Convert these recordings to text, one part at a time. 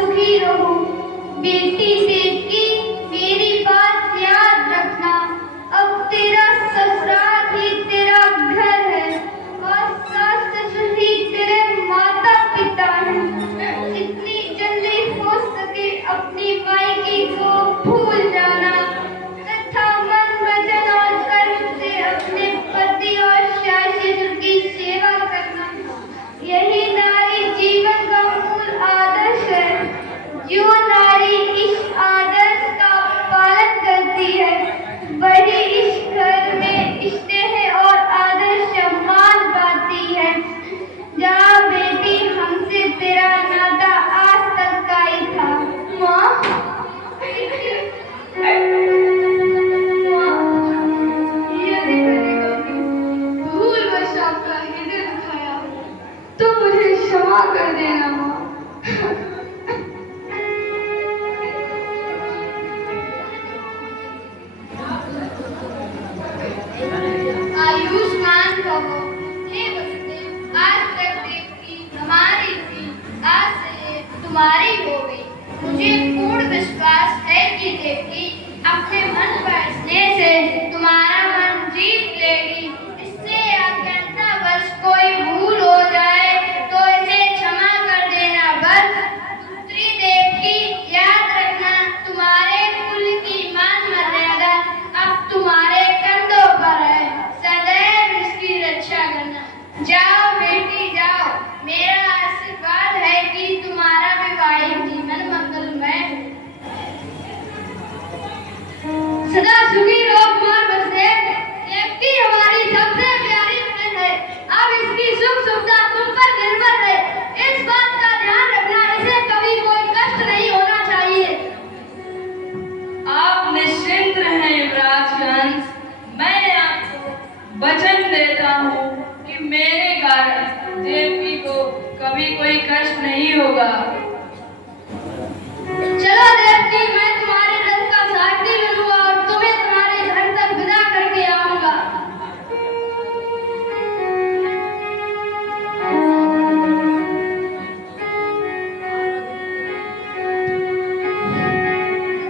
सुखी रहो। बेटी देवकी, मेरी बात याद रखना। अब तेरा ससुराल ही तेरा घर है और सास ससुर ही तेरे माता पिता हैं। जितनी जल्दी हो सके अपनी मायके को भूल जाना तथा मन वचन और कर्म से अपने पति और सास ससुर की सेवा करना। यही नारी जीवन का मूल आदर्श है। जो नारी इस आदर्श का पालन करती है वही इस घर में स्नेह और आदर सम्मान पाती है। जा बेटी, हमसे तेरा नाता आज तक का ही था। माँ, यदि मैंने कभी भूलवश आपका हृदय दुखाया हो तो मुझे क्षमा कर देना माँ। आयुष्मान भवो। हे वसुदेव, आज तक देवकी हमारी थी, आज से ये तुम्हारी हो गई। मुझे पूर्ण विश्वास है कि देवकी अपने मन पर स्नेह से तुम्हारा मन जीत लेगी। इससे अज्ञानतावश कोई भूल हो जाए तो इसे क्षमा कर देना बस। पुत्री देवकी, याद रखना तुम्हारे कुल की मान मर्यादा अब तुम्हारे कंधों पर है। सदैव इसकी रक्षा करना। जाओ बेटी जाओ, मेरा आशीर्वाद है कि तुम्हारा वैवाहिक जीवन मंगलमय सदा सुखी रहो। कुमार वसुदेव, देवकी हमारी सबसे प्यारी बहन है। अब इसकी सुख सुविधा तुम पर निर्भर है। इस बात का ध्यान रखना, इसे कभी कोई कष्ट नहीं होना चाहिए। आप निश्चिंत रहें युवराज हंस, मैं आपको वचन देता हूँ कि मेरे कारण देवकी को कभी कोई कष्ट नहीं होगा। चलो देवकी, मैं तुम्हारे रथ का सारथी बनूंगा और तुम्हें तुम्हारे घर तक विदा करके आऊंगा।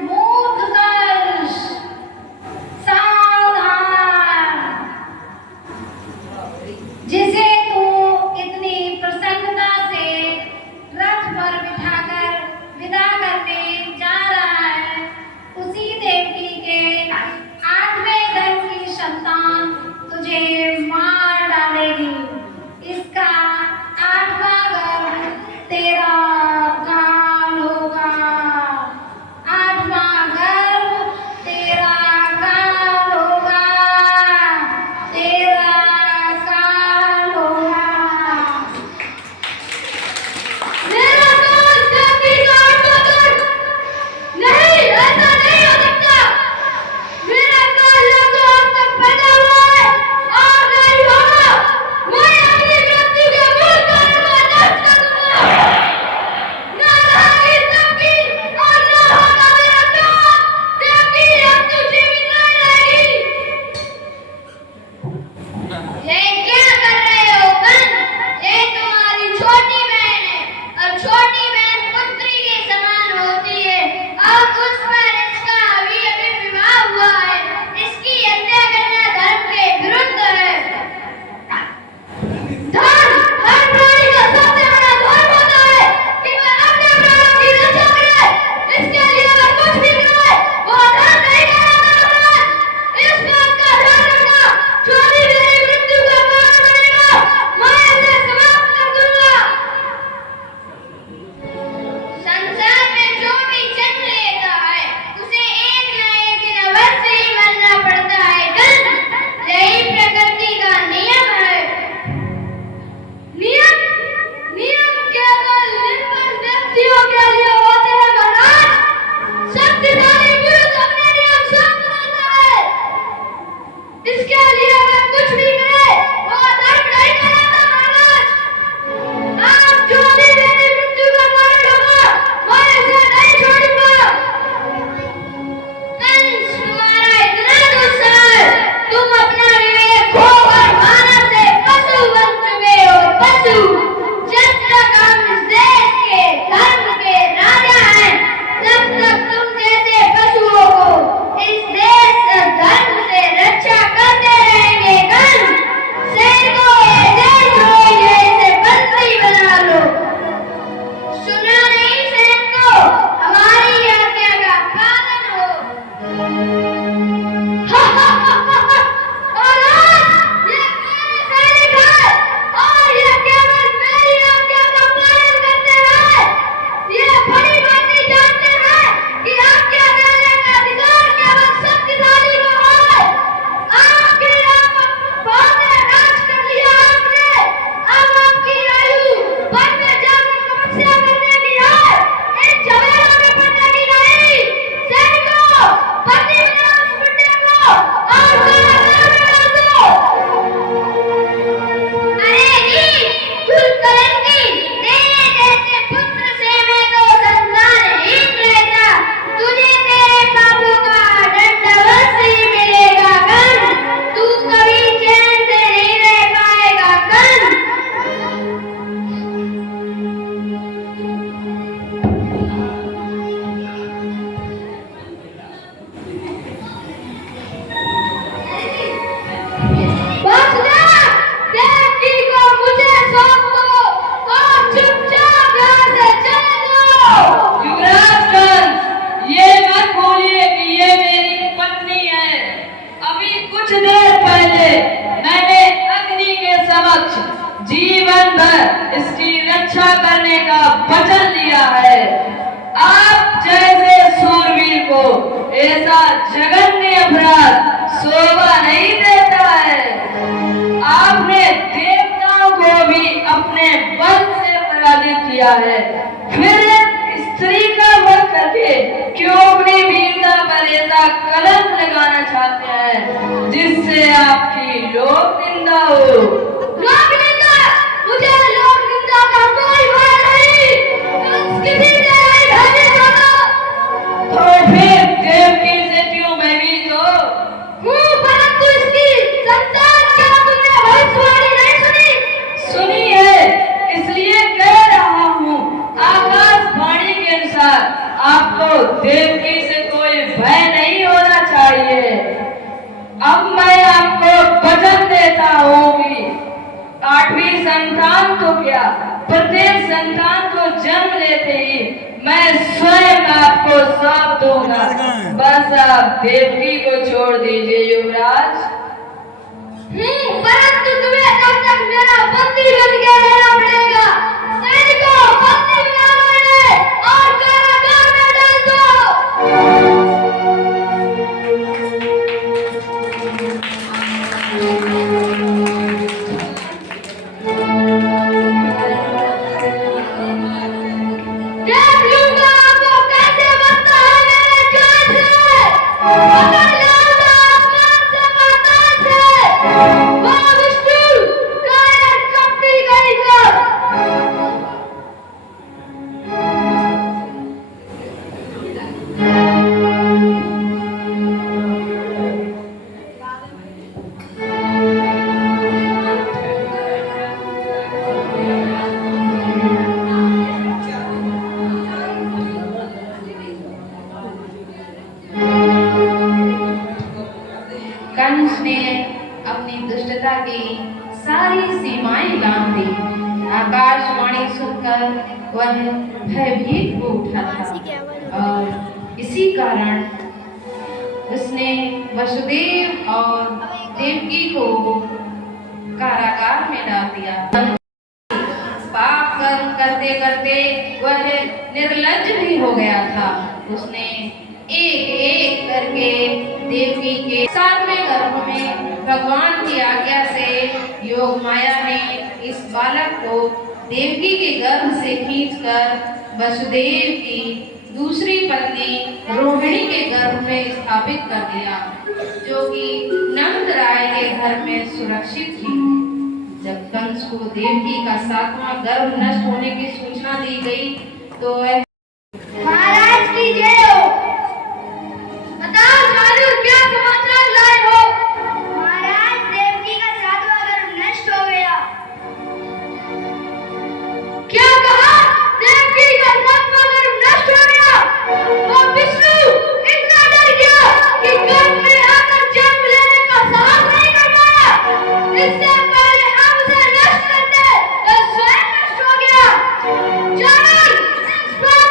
मूर्खकर्ष, सावधान। जिसे तू इतनी प्रसन्नता से रथ पर बिठाकर विदा करने जा रहा है, उसी देवकी के 8वें गर्भ की संतान तुझे मार डालेगी। इसका 8वां गर्भ तेरा काल होगा। 8वां गर्भ तेरा काल होगा। तेरा काल होगा। मेरा काल को ऐसा जघन्य अपराध शोभा नहीं देता है। आपने देवताओं को भी अपने बल से पराजित किया है, फिर एक स्त्री का वध करके क्यों अपनी वीरता पर ऐसा कलंक लगाना चाहते हैं जिससे आपकी लोक निंदा हो। लोक निंदा? मुझे लोक निंदा का कोई भय नहीं। उसकी भी लड़ाई ढाले जाना। तो फिर देवकी से क्यों भयभीत हो? हूँ, परंतु इसकी संतान क्या तुमने भविष्यवाणी नहीं सुनी? सुनी है, इसलिए कह रहा हूँ। आकाशवाणी के अनुसार आपको देवकी से कोई भय नहीं होना चाहिए। अब मैं आपको वचन देता हूँ कि 8वीं संतान तो क्या, प्रत्येक संतान को जन्म लेते ही मैं स्वयं आपको सौंप दूंगा। बस आप देवकी को छोड़ दीजिए युवराज। परंतु तुम्हें तब तक मेरा बंदी बन के रहना पड़ेगा। सैनिकों, बंदी बना लो इन्हें और कारागार में डाल दो। देख लूंगा आपको कैसे बचता है मेरे जान से। पकड़ लाऊंगा आसमान से पाताल से। वाह विष्णु, कायर कपटी गई सब। कंस ने अपनी दुष्टता की सारी सीमाएं लांघ दी। आकाशवाणी सुनकर वह भयभीत हो उठा था और इसी कारण उसने वसुदेव और देवकी को कारागार में डाल दिया। पाप कर्म करते करते वह निर्लज्ज भी हो गया था। उसने एक एक करके देवकी के 7वें गर्भ में भगवान की आज्ञा से योग माया ने इस बालक को देवकी के गर्भ से खींचकर वसुदेव की दूसरी पत्नी रोहिणी के गर्भ में स्थापित कर दिया, जो कि नंद राय के घर में सुरक्षित थी। जब कंस को देवकी का 7वां गर्भ नष्ट होने की सूचना दी गई तो वह महाराज की जय हो। बताओ साधु, क्या समाचार लाए हो? महाराज, देवकी का 7वां गर्भ नष्ट हो गया। क्या कहा? देवकी का 7वां गर्भ नष्ट हो गया? और विष्णु इतना डर गया कि गर्भ में आकर जन्म लेने का साहस नहीं कर पाया। इससे पहले हम उसे नष्ट करते तो स्वयं नष्ट हो गया। जानन, इस बात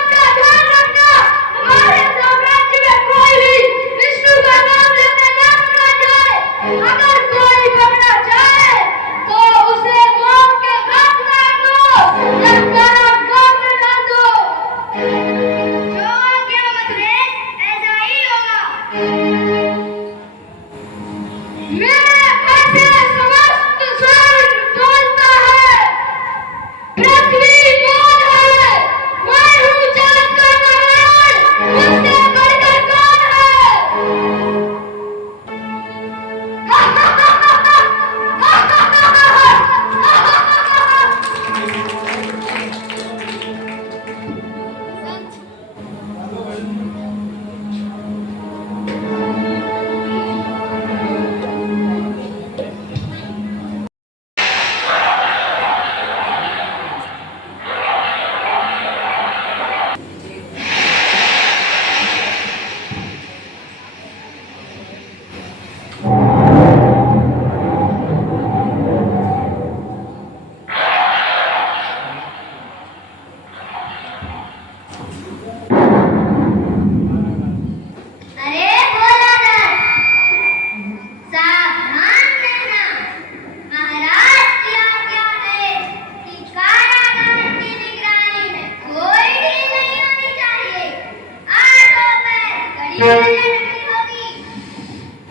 नहीं होगी।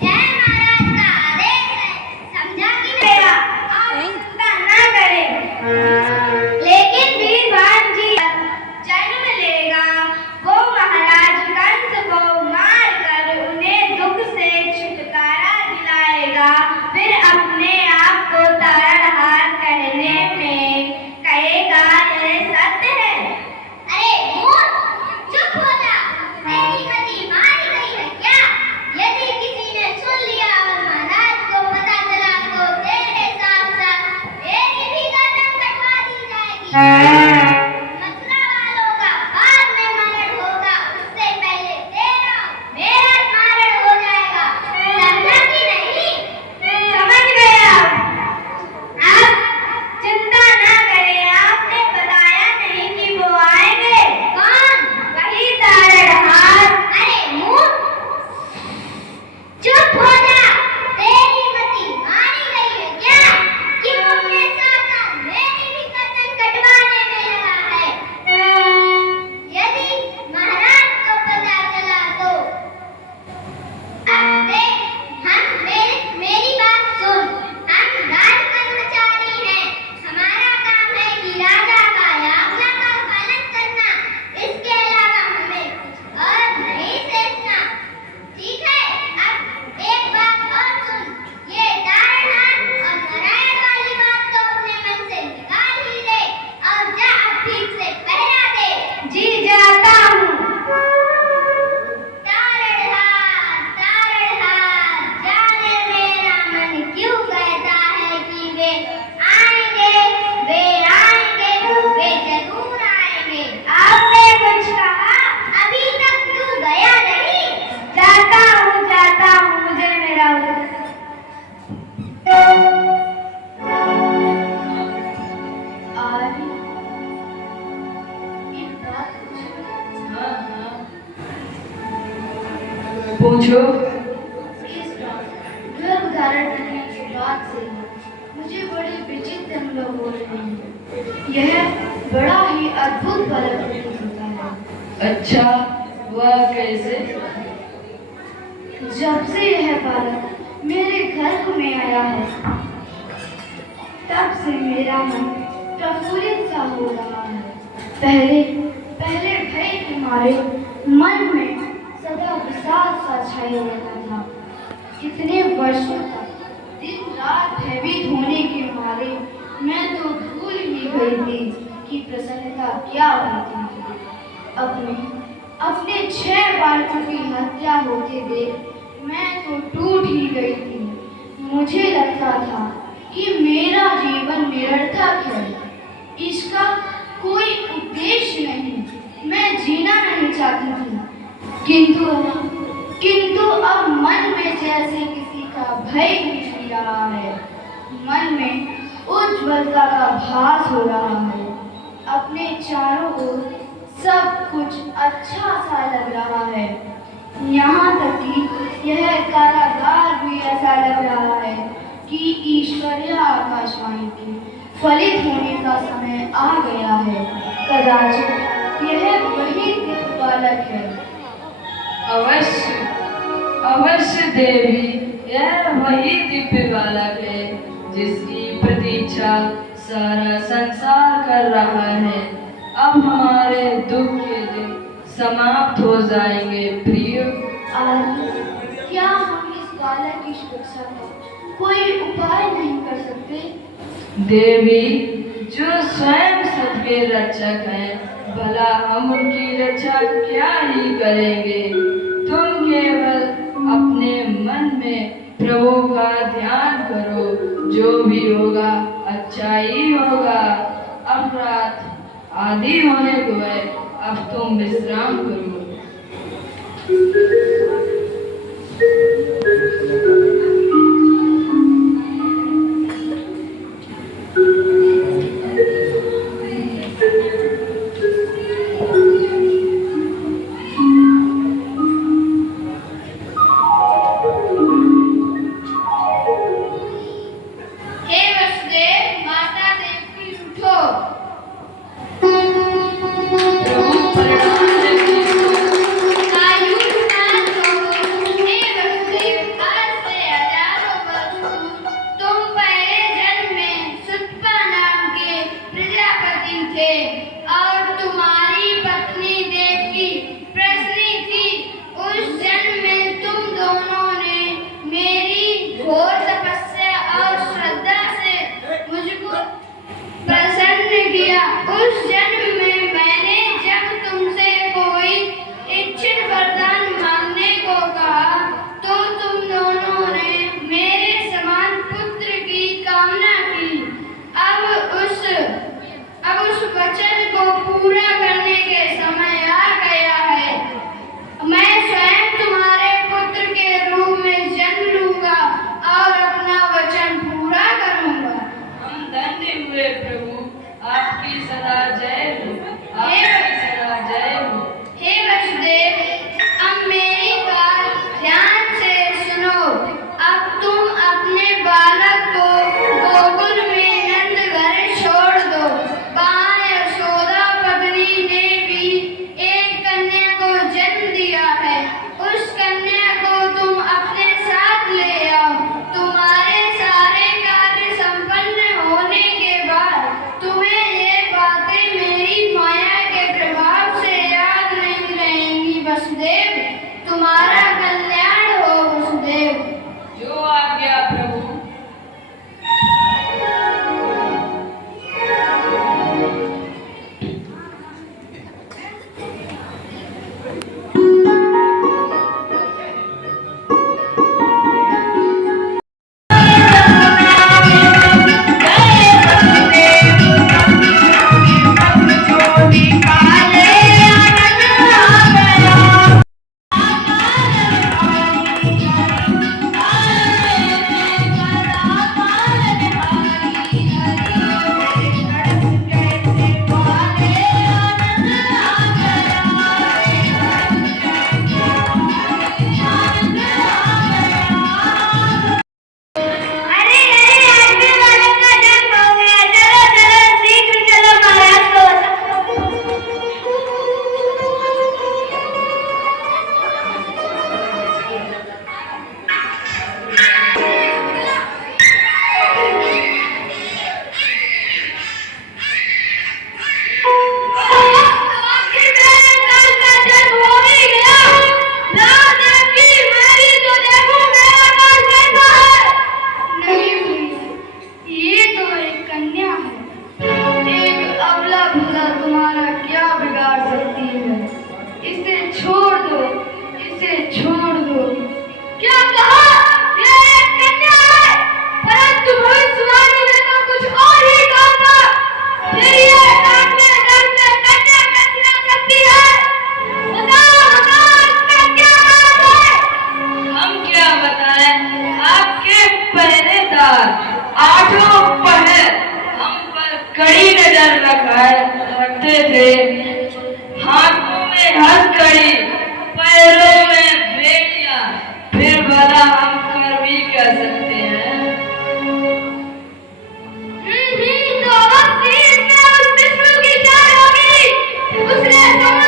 यह महाराज का आदेश है, समझा कि नहीं? आप चिंता न करें। लेकिन वीरभान जी जन्म लेगा, वो महाराज कंस को मार कर उन्हें दुख से छुटकारा दिलाएगा, फिर अपने आप को तारणहार कहने में कहेगा यह सत्य है। अरे मूर्ख, चुप हो जा। तेरी मति मारी गई है क्या? यदि किसी ने सुन लिया और महाराज को पता चला तो तेरे साथ साथ तेरी भी गर्दन कटवा दी जाएगी। मथुरा वालों का बाद में मरण होगा, उससे पहले तेरा मेरा मरण हो जाएगा। समझा कि नहीं? समझ गया। आप चिंता ना करें, आपने बताया नहीं कि वो आएंगे। कौन? वही तारणहार। अरे मूर्ख, चुप हो जा। तेरी मति मारी गई है क्या कि वो अपने साथ साथ मेरी भी गर्दन कटवाने में लगा है? यदि महाराज को पता चला तो अब देख, मेरी बात सुन। हम राज कर्मचारी हैं, हमारा काम है कि राजा का आज्ञा का पालन करना, इसके अलावा हमें कुछ और नहीं सोचना। ठीक है? अब एक बात और सुन, ये तारणहार और नारायण वाली बात तो अपने मन से निकाल ही दे और जा अब ठीक से पहरा दे। जी जाता हूँ। तारणहार, तारणहार, जाने मेरा मन क्यों कहता है कि वे आएंगे, वे आएंगे, वे जरूर आएंगे। आपने कुछ कहा? अभी तक तू गया नहीं? जाता हूँ, मुझे मेरा हाँ हाँ, पूछो। उदाहरण करने के बाद से मुझे बड़े विचित्र अनुभव हो रहे हैं। यह बड़ा ही अद्भुत बालक प्रतीत होता है। अच्छा, वह कैसे? जब से यह बालक मेरे घर में आया है, तब से मेरा मन प्रफुल्लित सा हो रहा है। पहले पहले भय के मारे मन में सदा विषाद सा छाया रहता था। कितने वर्षों तक दिन रात भयभीत होने के मारे मैं तो भूल ही गई थी कि प्रसन्नता क्या होती है। अपने 6 बालकों की हत्या होते देख मैं तो टूट ही गई थी। मुझे लगता था कि मेरा जीवन निरर्थक है, इसका कोई उद्देश्य नहीं, मैं जीना नहीं चाहती थी। किंतु अब मन में जैसे किसी का भय घिर रहा है, मन में उज्ज्वलता का भास हो रहा है। अपने चारों ओर सब कुछ अच्छा सा लग रहा है, यहाँ तक कि यह कारागार भी ऐसा लग रहा है कि ईश्वरीय आकाशवाणी के फलित होने का समय आ गया है। कदाचित यह वही दिव्य बालक है। अवश्य अवश्य देवी, यह वही दिव्य बालक है जिसकी प्रतीक्षा सारा संसार कर रहा है। अब हमारे दुख के दिन समाप्त हो जाएंगे प्रिय। क्या हम इस बालक की सुरक्षा का कोई उपाय नहीं कर सकते? देवी, जो स्वयं सबके रक्षक हैं, भला हम उनकी रक्षा क्या ही करेंगे। तुम केवल अपने मन में प्रभु का ध्यान करो, जो भी होगा अच्छा ही होगा। अब रात आदि होने को है, अब तुम विश्राम करो। हे वसुदेव, माता देवकी उठो। प्रभु प्रणाम जगदीश। आयुष्मान करो